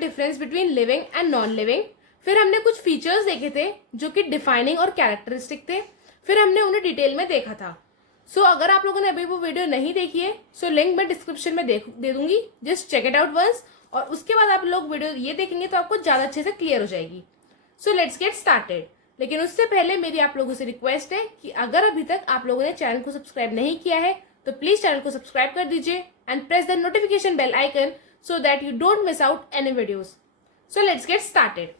Difference between living and non living. फिर हमने कुछ फीचर्स देखे थे जो कि डिफाइनिंग और कैरेक्टरिस्टिक थे, फिर हमने उन्हें डिटेल में देखा था। सो अगर आप लोगों ने अभी वो वीडियो नहीं देखी है सो लिंक मैं डिस्क्रिप्शन में दे दूंगी, just check it out once, और उसके बाद आप लोग वीडियो ये देखेंगे तो आपको ज़्यादा अच्छे से क्लियर हो जाएगी। सो लेट्स गेट स्टार्टेड। लेकिन उससे पहले मेरी आप लोगों से रिक्वेस्ट है कि अगर अभी तक आप लोगों ने चैनल को सब्सक्राइब नहीं किया है तो प्लीज चैनल को सब्सक्राइब कर दीजिए and press the notification bell icon so that you don't miss out any videos. So let's get started.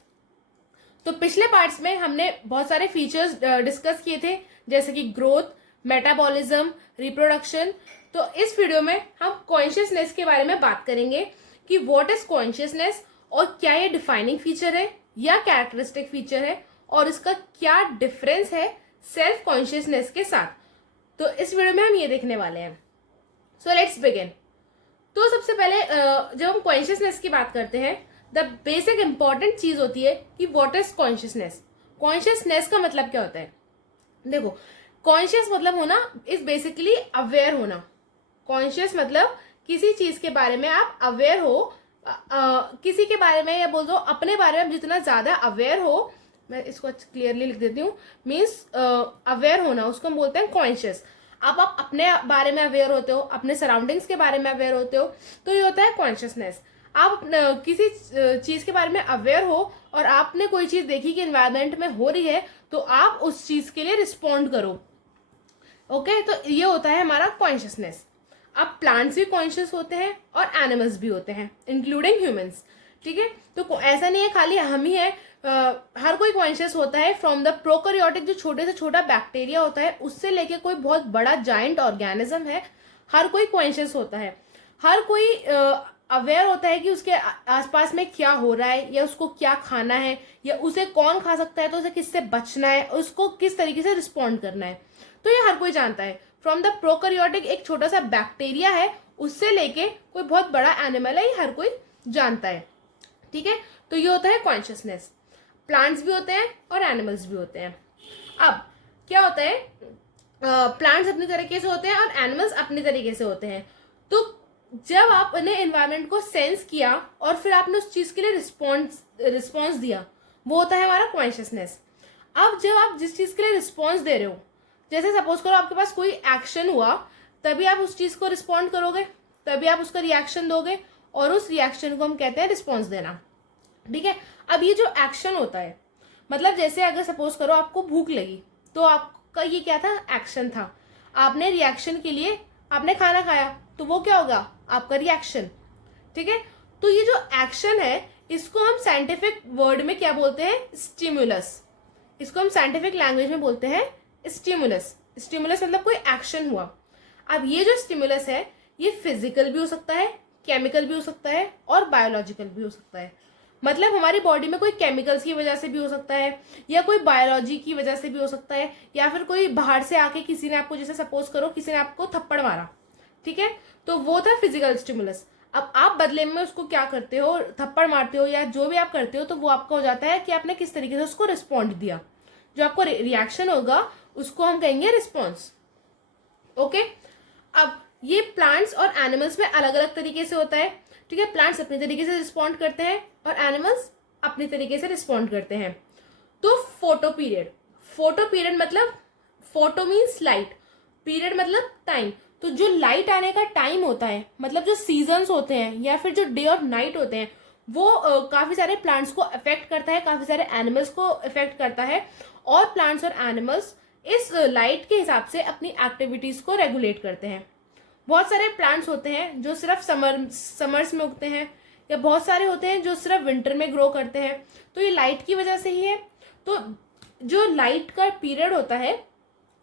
तो पिछले पार्ट्स में हमने बहुत सारे फीचर्स डिस्कस किए थे, जैसे कि ग्रोथ, मेटाबॉलिज्म, रिप्रोडक्शन। तो इस वीडियो में हम कॉन्शियसनेस के बारे में बात करेंगे कि व्हाट इज कॉन्शियसनेस और क्या ये डिफाइनिंग फीचर है या कैरेक्टरिस्टिक फीचर है और इसका क्या डिफरेंस है सेल्फ कॉन्शियसनेस के साथ। तो इस वीडियो में हम ये देखने वाले हैं। So let's begin. तो सबसे पहले जब हम कॉन्शियसनेस की बात करते हैं, द बेसिक इंपॉर्टेंट चीज होती है कि व्हाट इज कॉन्शियसनेस। कॉन्शियसनेस का मतलब क्या होता है? देखो, कॉन्शियस मतलब होना इज बेसिकली अवेयर होना। कॉन्शियस मतलब किसी चीज के बारे में आप अवेयर हो, किसी के बारे में या बोल दो अपने बारे में जितना ज्यादा अवेयर हो, मैं इसको क्लियरली लिख देती हूँ, मीन्स अवेयर होना, उसको हम बोलते हैं कॉन्शियस। अब आप अपने बारे में अवेयर होते हो, अपने सराउंडिंग्स के बारे में अवेयर होते हो, तो ये होता है कॉन्शियसनेस। आप किसी चीज के बारे में अवेयर हो और आपने कोई चीज देखी कि एनवायरमेंट में हो रही है तो आप उस चीज के लिए रिस्पॉन्ड करो। ओके, तो ये होता है हमारा कॉन्शियसनेस। अब प्लांट्स भी कॉन्शियस होते हैं और एनिमल्स भी होते हैं, इंक्लूडिंग ह्यूमंस। ठीक है, तो ऐसा नहीं है खाली हम ही है, हर कोई कॉन्शियस होता है। फ्रॉम द प्रोकैरियोटिक, जो छोटे से छोटा बैक्टीरिया होता है, उससे लेके कोई बहुत बड़ा जायंट ऑर्गेनिज्म है, हर कोई कॉन्शियस होता है। हर कोई अवेयर होता है कि उसके आसपास में क्या हो रहा है, या उसको क्या खाना है, या उसे कौन खा सकता है, तो उसे किससे बचना है, उसको किस तरीके से रिस्पॉन्ड करना है, तो ये हर कोई जानता है। फ्रॉम द प्रोकैरियोटिक, एक छोटा सा बैक्टीरिया है, उससे लेके कोई बहुत बड़ा एनिमल है, ये हर कोई जानता है। ठीक है, तो ये होता है कॉन्शियसनेस। प्लांट्स भी होते हैं और एनिमल्स भी होते हैं। अब क्या होता है, प्लांट्स अपनी तरीके से होते हैं और एनिमल्स अपनी तरीके से होते हैं। तो जब आपने एनवायरनमेंट को सेंस किया और फिर आपने उस चीज के लिए रिस्पॉन्स दिया, वो होता है हमारा कॉन्शियसनेस। अब जब आप जिस चीज के लिए रिस्पॉन्स दे रहे हो, जैसे सपोज करो आपके पास कोई एक्शन हुआ, तभी आप उस चीज को रिस्पॉन्ड करोगे, तभी आप उसका रिएक्शन दोगे, और उस रिएक्शन को हम कहते हैं रिस्पॉन्स देना। ठीक है, अब ये जो एक्शन होता है, मतलब जैसे अगर सपोज करो आपको भूख लगी, तो आपका ये क्या था, एक्शन था। आपने रिएक्शन के लिए आपने खाना खाया, तो वो क्या होगा, आपका रिएक्शन। ठीक है, तो ये जो एक्शन है इसको हम साइंटिफिक वर्ड में क्या बोलते हैं, स्टिमुलस। इसको हम साइंटिफिक लैंग्वेज में बोलते हैं स्टिमुलस। स्टिमुलस मतलब कोई एक्शन हुआ। अब ये जो स्टिमुलस है ये फिजिकल भी हो सकता है, केमिकल भी हो सकता है और बायोलॉजिकल भी हो सकता है। मतलब हमारी बॉडी में कोई केमिकल्स की वजह से भी हो सकता है, या कोई बायोलॉजी की वजह से भी हो सकता है, या फिर कोई बाहर से आके किसी ने आपको, जैसे सपोज करो किसी ने आपको थप्पड़ मारा, ठीक है, तो वो था फिजिकल स्टिमुलस। अब आप बदले में उसको क्या करते हो, थप्पड़ मारते हो या जो भी आप करते हो, तो वो आपका हो जाता है कि आपने किस तरीके से उसको रिस्पॉन्ड दिया। जो आपको रिएक्शन होगा उसको हम कहेंगे रिस्पॉन्स। ओके, अब ये प्लांट्स और एनिमल्स में अलग अलग तरीके से होता है। ठीक है, प्लांट्स अपने तरीके से रिस्पॉन्ड करते हैं और एनिमल्स अपने तरीके से रिस्पॉन्ड करते हैं। तो फोटो पीरियड मतलब, फोटो मीन्स लाइट, पीरियड मतलब टाइम। तो जो लाइट आने का टाइम होता है, मतलब जो सीजन्स होते हैं या फिर जो डे और नाइट होते हैं, वो काफी सारे प्लांट्स को अफेक्ट करता है, काफी सारे एनिमल्स को अफेक्ट करता है, और प्लांट्स और एनिमल्स इस लाइट के हिसाब से अपनी एक्टिविटीज को रेगुलेट करते हैं। बहुत सारे प्लांट्स होते हैं जो सिर्फ समर्स में उगते हैं, या बहुत सारे होते हैं जो सिर्फ विंटर में ग्रो करते हैं, तो ये लाइट की वजह से ही है। तो जो लाइट का पीरियड होता है,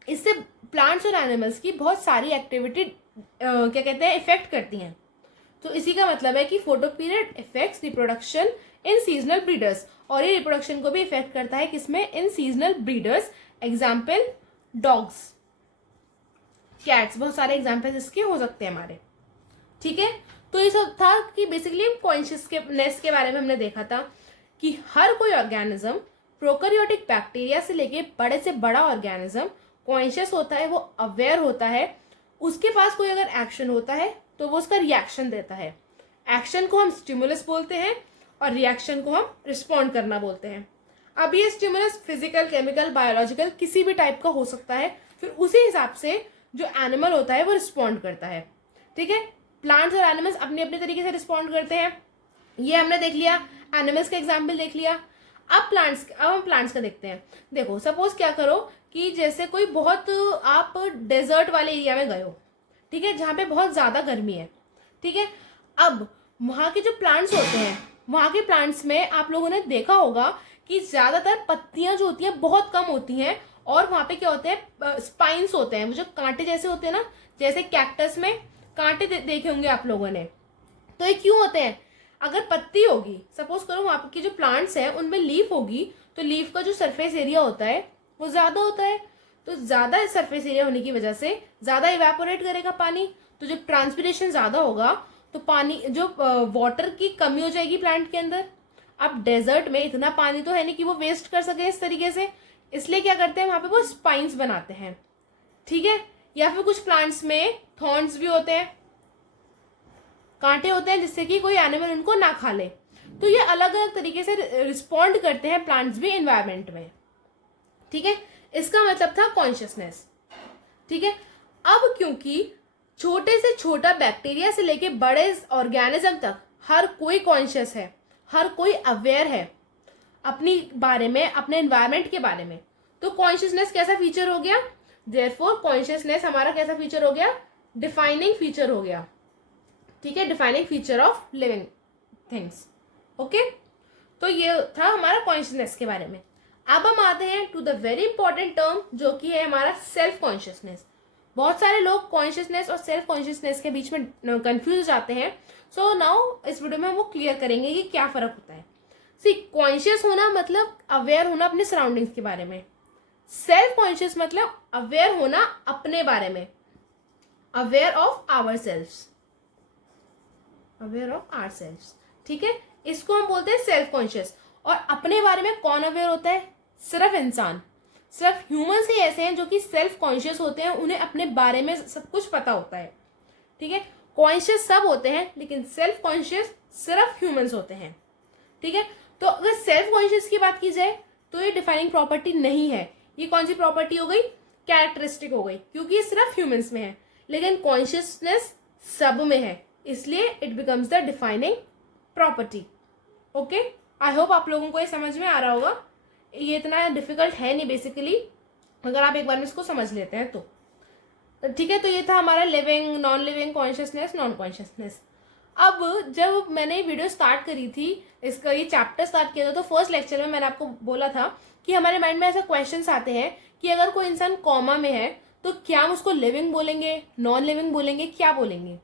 इससे प्लांट्स और एनिमल्स की बहुत सारी एक्टिविटी क्या कहते हैं, इफेक्ट करती हैं। तो इसी का मतलब है कि photo period effects reproduction in seasonal breeders, और ये रिप्रोडक्शन को भी इफेक्ट करता है, किसमें, इन seasonal breeders. Example dogs, cats, बहुत सारे एग्जाम्पल्स इसके हो सकते हैं हमारे। ठीक है, तो ये सब था कि बेसिकली कॉन्शियसनेस के बारे में हमने देखा था कि हर कोई ऑर्गेनिज्म, प्रोकैरियोटिक बैक्टीरिया से लेके बड़े से बड़ा ऑर्गेनिज्म कॉन्शियस होता है, वो अवेयर होता है। उसके पास कोई अगर एक्शन होता है तो वो उसका रिएक्शन देता है। एक्शन को हम स्टिमुलस बोलते हैं और रिएक्शन को हम रिस्पॉन्ड करना बोलते हैं। अब ये स्टिमुलस फिजिकल, केमिकल, बायोलॉजिकल किसी भी टाइप का हो सकता है, फिर उसी हिसाब से जो एनिमल होता है वो रिस्पॉन्ड करता है। ठीक है, प्लांट्स और एनिमल्स अपने अपने तरीके से रिस्पॉन्ड करते हैं। ये हमने देख लिया, एनिमल्स का एग्जाम्पल देख लिया। अब हम प्लांट्स का देखते हैं। देखो, सपोज क्या करो कि जैसे कोई बहुत, आप डेजर्ट वाले एरिया में गए हो, ठीक है, जहाँ पे बहुत ज़्यादा गर्मी है। ठीक है, अब वहाँ के जो प्लांट्स होते हैं, वहाँ के प्लांट्स में आप लोगों ने देखा होगा कि ज़्यादातर पत्तियाँ जो होती हैं बहुत कम होती हैं, और वहाँ पे क्या होते हैं, स्पाइन्स होते हैं, वो जो कांटे जैसे होते हैं ना, जैसे कैक्टस में कांटे देखे होंगे आप लोगों ने। तो ये क्यों होते हैं? अगर पत्ती होगी, सपोज करो वहाँ की जो प्लांट्स हैं उनमें लीफ होगी, तो लीफ का जो सरफेस एरिया होता है वो ज़्यादा होता है। तो ज़्यादा सरफेस एरिया होने की वजह से ज़्यादा इवेपोरेट करेगा पानी, तो जब ट्रांसपिरेशन ज़्यादा होगा तो पानी, जो वाटर की कमी हो जाएगी प्लांट के अंदर। अब डेजर्ट में इतना पानी तो है नहीं कि वो वेस्ट कर सके इस तरीके से, इसलिए क्या करते हैं वहाँ पे वो स्पाइन्स बनाते हैं। ठीक है, या फिर कुछ प्लांट्स में थॉर्न्स भी होते हैं, कांटे होते हैं, जिससे कि कोई एनिमल उनको ना खा ले। तो ये अलग अलग तरीके से रिस्पॉन्ड करते हैं प्लांट्स भी एनवायरनमेंट में। ठीक है, इसका मतलब था कॉन्शियसनेस। ठीक है, अब क्योंकि छोटे से छोटा बैक्टीरिया से लेके बड़े ऑर्गेनिज्म तक हर कोई कॉन्शियस है, हर कोई अवेयर है अपनी बारे में, अपने एनवायरनमेंट के बारे में, तो कॉन्शियसनेस कैसा फीचर हो गया? देयरफॉर कॉन्शियसनेस हमारा कैसा फीचर हो गया? डिफाइनिंग फीचर हो गया। ठीक है, defining feature of living things. Okay, तो ये था हमारा कॉन्शियसनेस के बारे में। अब हम आते हैं to the very important term, जो कि है हमारा सेल्फ कॉन्शियसनेस। बहुत सारे लोग कॉन्शियसनेस और सेल्फ कॉन्शियसनेस के बीच में कंफ्यूज जाते हैं। सो नाउ इस वीडियो में हम वो क्लियर करेंगे कि क्या फर्क होता है। सी, कॉन्शियस होना मतलब अवेयर होना अपने सराउंडिंग्स के बारे में। सेल्फ कॉन्शियस मतलब अवेयर होना अपने बारे में, aware of ourselves, aware of ourselves. ठीक है, इसको हम बोलते हैं सेल्फ कॉन्शियस। और अपने बारे में कौन अवेयर होता है? सिर्फ इंसान, सिर्फ ह्यूमंस ही ऐसे हैं जो कि सेल्फ कॉन्शियस होते हैं, उन्हें अपने बारे में सब कुछ पता होता है। ठीक है, कॉन्शियस सब होते हैं, लेकिन सेल्फ कॉन्शियस सिर्फ ह्यूमंस होते हैं। ठीक है, तो अगर सेल्फ कॉन्शियस की बात की जाए तो ये डिफाइनिंग प्रॉपर्टी नहीं है। ये कौन सी प्रॉपर्टी हो गई? कैरेक्टरिस्टिक हो गई, क्योंकि ये सिर्फ ह्यूमंस में है, लेकिन कॉन्शियसनेस सब में है, इसलिए it becomes the defining property. Okay, I hope आप लोगों को ये समझ में आ रहा होगा। ये इतना डिफिकल्ट है नहीं बेसिकली, अगर आप एक बार में इसको समझ लेते हैं तो। ठीक है, तो ये था हमारा living, non living, consciousness, non consciousness. अब जब मैंने वीडियो स्टार्ट करी थी, इसका ये चैप्टर स्टार्ट किया था, तो फर्स्ट लेक्चर में मैंने आपको बोला था कि हमारे माइंड में ऐसे क्वेश्चंस आते हैं कि अगर कोई इंसान कॉमा में है तो क्या हम उसको लिविंग बोलेंगे, नॉन लिविंग बोलेंगे, क्या बोलेंगे?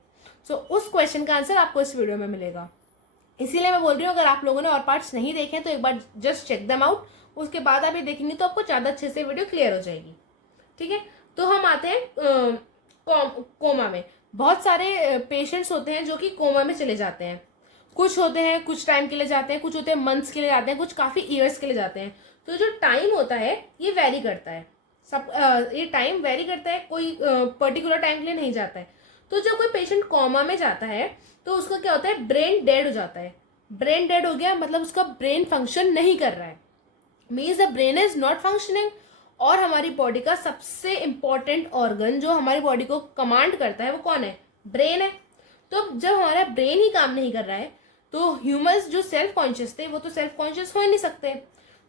सो उस क्वेश्चन का आंसर आपको इस वीडियो में मिलेगा। इसीलिए मैं बोल रही हूँ, अगर आप लोगों ने और पार्ट्स नहीं देखे तो एक बार जस्ट चेक देम आउट, उसके बाद आप ये देखेंगे तो आपको ज़्यादा अच्छे से वीडियो क्लियर हो जाएगी। ठीक है, तो हम आते हैं कोमा में। बहुत सारे पेशेंट्स होते हैं जो कि कोमा में चले जाते हैं। कुछ होते हैं कुछ टाइम के लिए जाते हैं, कुछ होते हैं मंथ्स के लिए जाते हैं, कुछ काफ़ी ईयर्स के लिए जाते हैं। तो जो टाइम होता है ये वेरी करता है, सब ये टाइम वेरी करता है, कोई पर्टिकुलर टाइम के लिए नहीं जाता है। तो जब कोई पेशेंट कोमा में जाता है तो उसका क्या होता है? ब्रेन डेड हो जाता है। ब्रेन डेड हो गया मतलब उसका ब्रेन फंक्शन नहीं कर रहा है, means the brain is not functioning. और हमारी बॉडी का सबसे इंपॉर्टेंट ऑर्गन जो हमारी बॉडी को कमांड करता है वो कौन है? ब्रेन है। तो जब हमारा ब्रेन ही काम नहीं कर रहा है तो ह्यूमंस जो सेल्फ कॉन्शियस थे वो तो सेल्फ कॉन्शियस हो ही नहीं सकते।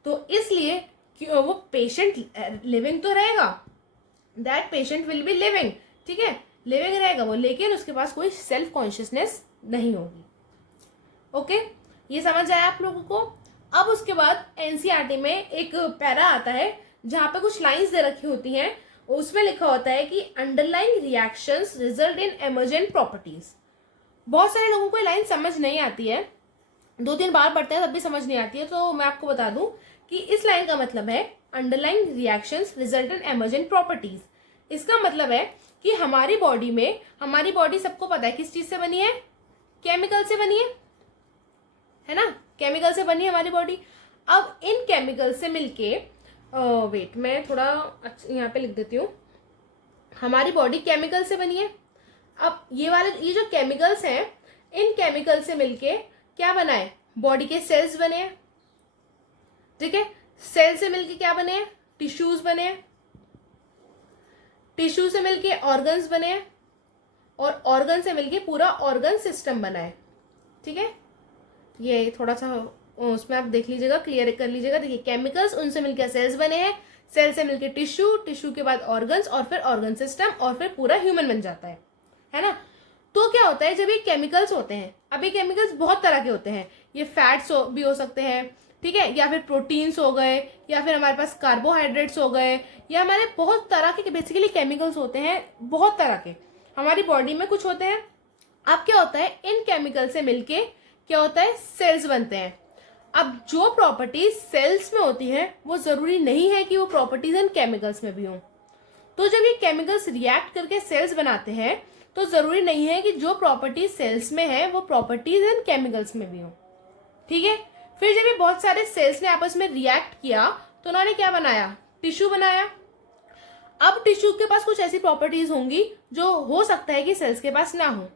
तो इसलिए वो पेशेंट लिविंग तो रहेगा, that patient will be living, ठीक है, लिविंग रहेगा वो, लेकिन उसके पास कोई सेल्फ कॉन्शियसनेस नहीं होगी। ओके, ये समझ आया आप लोगों को? अब उसके बाद एनसीईआरटी में एक पैरा आता है जहाँ पे कुछ लाइंस दे रखी होती हैं, उसमें लिखा होता है कि underlying reactions result in emergent properties. बहुत सारे लोगों को ये लाइन समझ नहीं आती है, 2-3 बार पढ़ते हैं तब भी समझ नहीं आती है। तो मैं आपको बता दूं कि इस लाइन का मतलब है underlying reactions result in emergent properties. इसका मतलब है कि हमारी बॉडी में, हमारी बॉडी सबको पता है किस चीज से बनी है? केमिकल से बनी है ना, केमिकल से बनी है हमारी बॉडी। अब इन केमिकल से मिलके वेट, मैं थोड़ा यहाँ पे लिख देती हूँ, हमारी बॉडी केमिकल से बनी है। अब ये जो केमिकल्स हैं, इन केमिकल से मिलके क्या बना है? बॉडी के सेल्स बने हैं, ठीक है। सेल से मिलके क्या बने हैं, टिश्यूज बने हैं, टिश्यू से मिलके ऑर्गन्स बने हैं, और ऑर्गन से मिलके पूरा ऑर्गन सिस्टम बना है, ठीक है। ये थोड़ा सा उसमें आप देख लीजिएगा, क्लियर कर लीजिएगा। देखिए केमिकल्स, उनसे मिलकर सेल्स बने हैं, सेल से मिलकर टिश्यू, टिश्यू के बाद ऑर्गन्स, और फिर ऑर्गन सिस्टम, और फिर पूरा ह्यूमन बन जाता है ना। तो क्या होता है जब ये केमिकल्स होते हैं, अब ये केमिकल्स बहुत तरह के होते हैं, ये फैट्स भी हो सकते हैं, ठीक है, या फिर प्रोटीन्स हो गए, या फिर हमारे पास कार्बोहाइड्रेट्स हो गए, या हमारे बहुत तरह के बेसिकली केमिकल्स होते हैं, बहुत तरह के हमारी बॉडी में कुछ होते हैं। अब क्या होता है, इन केमिकल से मिलके क्या होता है, सेल्स बनते हैं। अब जो प्रॉपर्टीज सेल्स में होती हैं वो जरूरी नहीं है कि वो प्रॉपर्टीज इन केमिकल्स में भी हों। तो जब ये केमिकल्स रिएक्ट करके सेल्स बनाते हैं तो जरूरी नहीं है कि जो प्रॉपर्टीज सेल्स में है वो प्रॉपर्टीज इन केमिकल्स में भी हो, ठीक है। फिर जब ये बहुत सारे सेल्स ने आपस में रिएक्ट किया तो उन्होंने क्या बनाया, टिश्यू बनाया। अब टिश्यू के पास कुछ ऐसी प्रॉपर्टीज होंगी जो हो सकता है कि सेल्स के पास ना हो।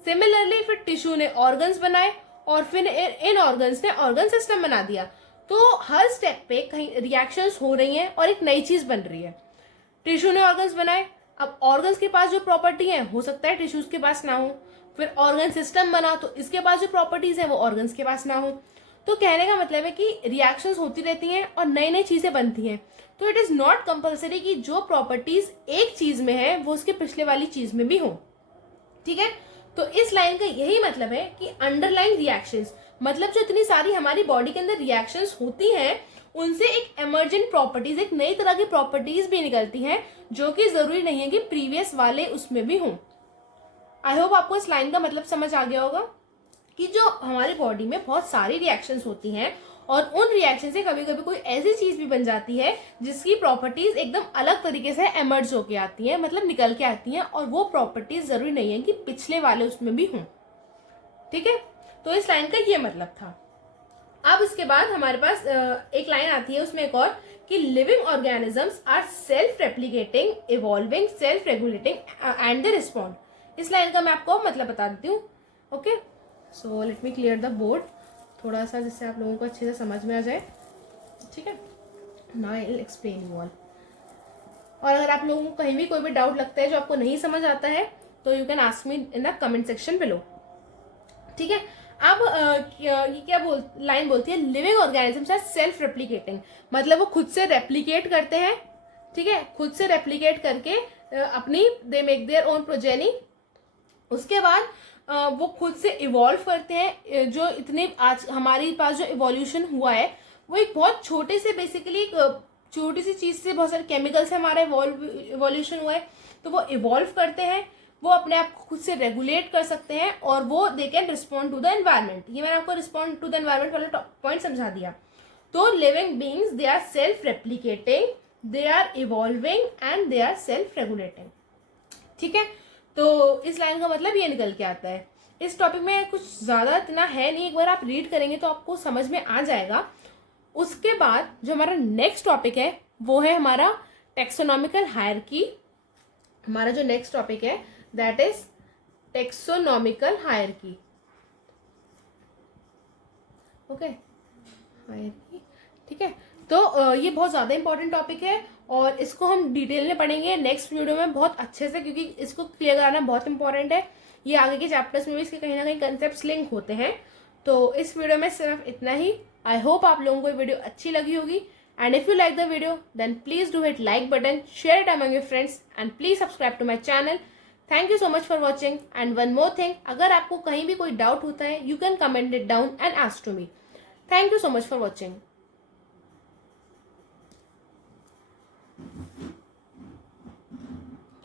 सिमिलरली फिर टिश्यू ने ऑर्गन्स बनाए, और फिर इन ऑर्गन्स ने ऑर्गन सिस्टम बना दिया। तो हर स्टेप पे कहीं रिएक्शंस हो रही हैं और एक नई चीज बन रही है। टिश्यू ने ऑर्गन्स बनाए, अब ऑर्गन्स के पास जो प्रॉपर्टी है हो सकता है टिश्यूज के पास ना हो। फिर ऑर्गन सिस्टम बना तो इसके पास जो प्रॉपर्टीज है वो ऑर्गन्स के पास ना हो। तो कहने का मतलब है कि रिएक्शंस होती रहती हैं और नई नई चीजें बनती हैं। तो इट इज नॉट कंपल्सरी कि जो प्रॉपर्टीज एक चीज में है वो उसके पिछले वाली चीज में भी हो, ठीक है। तो इस लाइन का यही मतलब है कि अंडरलाइन रिएक्शंस, मतलब जो इतनी सारी हमारी बॉडी के अंदर रिएक्शंस होती हैं उनसे एक एमर्जेंट प्रॉपर्टीज, एक नई तरह की प्रॉपर्टीज भी निकलती हैं जो कि जरूरी नहीं है कि प्रीवियस वाले उसमें भी हों। आई होप आपको इस लाइन का मतलब समझ आ गया होगा कि जो हमारी बॉडी में बहुत सारी रिएक्शंस होती हैं और उन रिएक्शन से कभी कभी कोई ऐसी चीज भी बन जाती है जिसकी प्रॉपर्टीज एकदम अलग तरीके से एमर्ज होके आती हैं, मतलब निकल के आती हैं, और वो प्रॉपर्टीज जरूरी नहीं है कि पिछले वाले उसमें भी हों, ठीक है। तो इस लाइन का ये मतलब था। अब इसके बाद हमारे पास एक लाइन आती है उसमें एक और, कि living organisms are self replicating, evolving, self regulating and they respond. इस लाइन का मैं आपको मतलब बता देती हूँ, okay. So let me clear the board थोड़ा सा, जिससे आप लोगों को अच्छे से समझ में आ जाए, ठीक है। Now I will explain you all. और अगर आप लोगों को कहीं भी कोई भी डाउट लगता है जो आपको नहीं समझ आता है तो you can ask me in the comment section below, ठीक है। अब ये क्या लाइन बोलती है, living organisms are self replicating, मतलब वो खुद से रेप्लिकेट करते हैं, ठीक है, खुद से रेप्लिकेट करके अपनी they make their own progeny. उसके बाद वो खुद से इवॉल्व करते हैं। जो इतने आज हमारे पास जो इवोल्यूशन हुआ है वो एक बहुत छोटे से, बेसिकली छोटी सी चीज से, बहुत सारे केमिकल से हमारा इवोल्यूशन हुआ है। तो वो इवॉल्व करते हैं, वो अपने आप को खुद से रेगुलेट कर सकते हैं, और वो they can respond to the environment. ये मैंने आपको रिस्पॉन्ड टू द एनवायरमेंट वाला पॉइंट समझा दिया। तो living beings they are self replicating, they are evolving and they are self regulating, ठीक है। तो इस लाइन का मतलब ये निकल के आता है। इस टॉपिक में कुछ ज्यादा इतना है नहीं, एक बार आप रीड करेंगे तो आपको समझ में आ जाएगा। उसके बाद जो हमारा नेक्स्ट टॉपिक है वो है हमारा टेक्सोनॉमिकल हायरार्की। हमारा जो नेक्स्ट टॉपिक है that is taxonomical hierarchy, okay, hierarchy, ठीक है। तो ये बहुत ज्यादा इंपॉर्टेंट टॉपिक है और इसको हम डिटेल में पढ़ेंगे नेक्स्ट वीडियो में बहुत अच्छे से, क्योंकि इसको क्लियर कराना बहुत इंपॉर्टेंट है। ये आगे के चैप्टर्स में भी इसके कहीं ना कहीं कंसेप्ट लिंक होते हैं। तो इस वीडियो में सिर्फ इतना ही। आई होप आप लोगों को ये वीडियो अच्छी लगी होगी, and if you like the video then please do hit like button, share it among your friends and please subscribe to my channel. Thank you so much for watching. And one more thing, अगर आपको कहीं भी कोई doubt होता है you can comment it down and ask to me. Thank you so much for watching.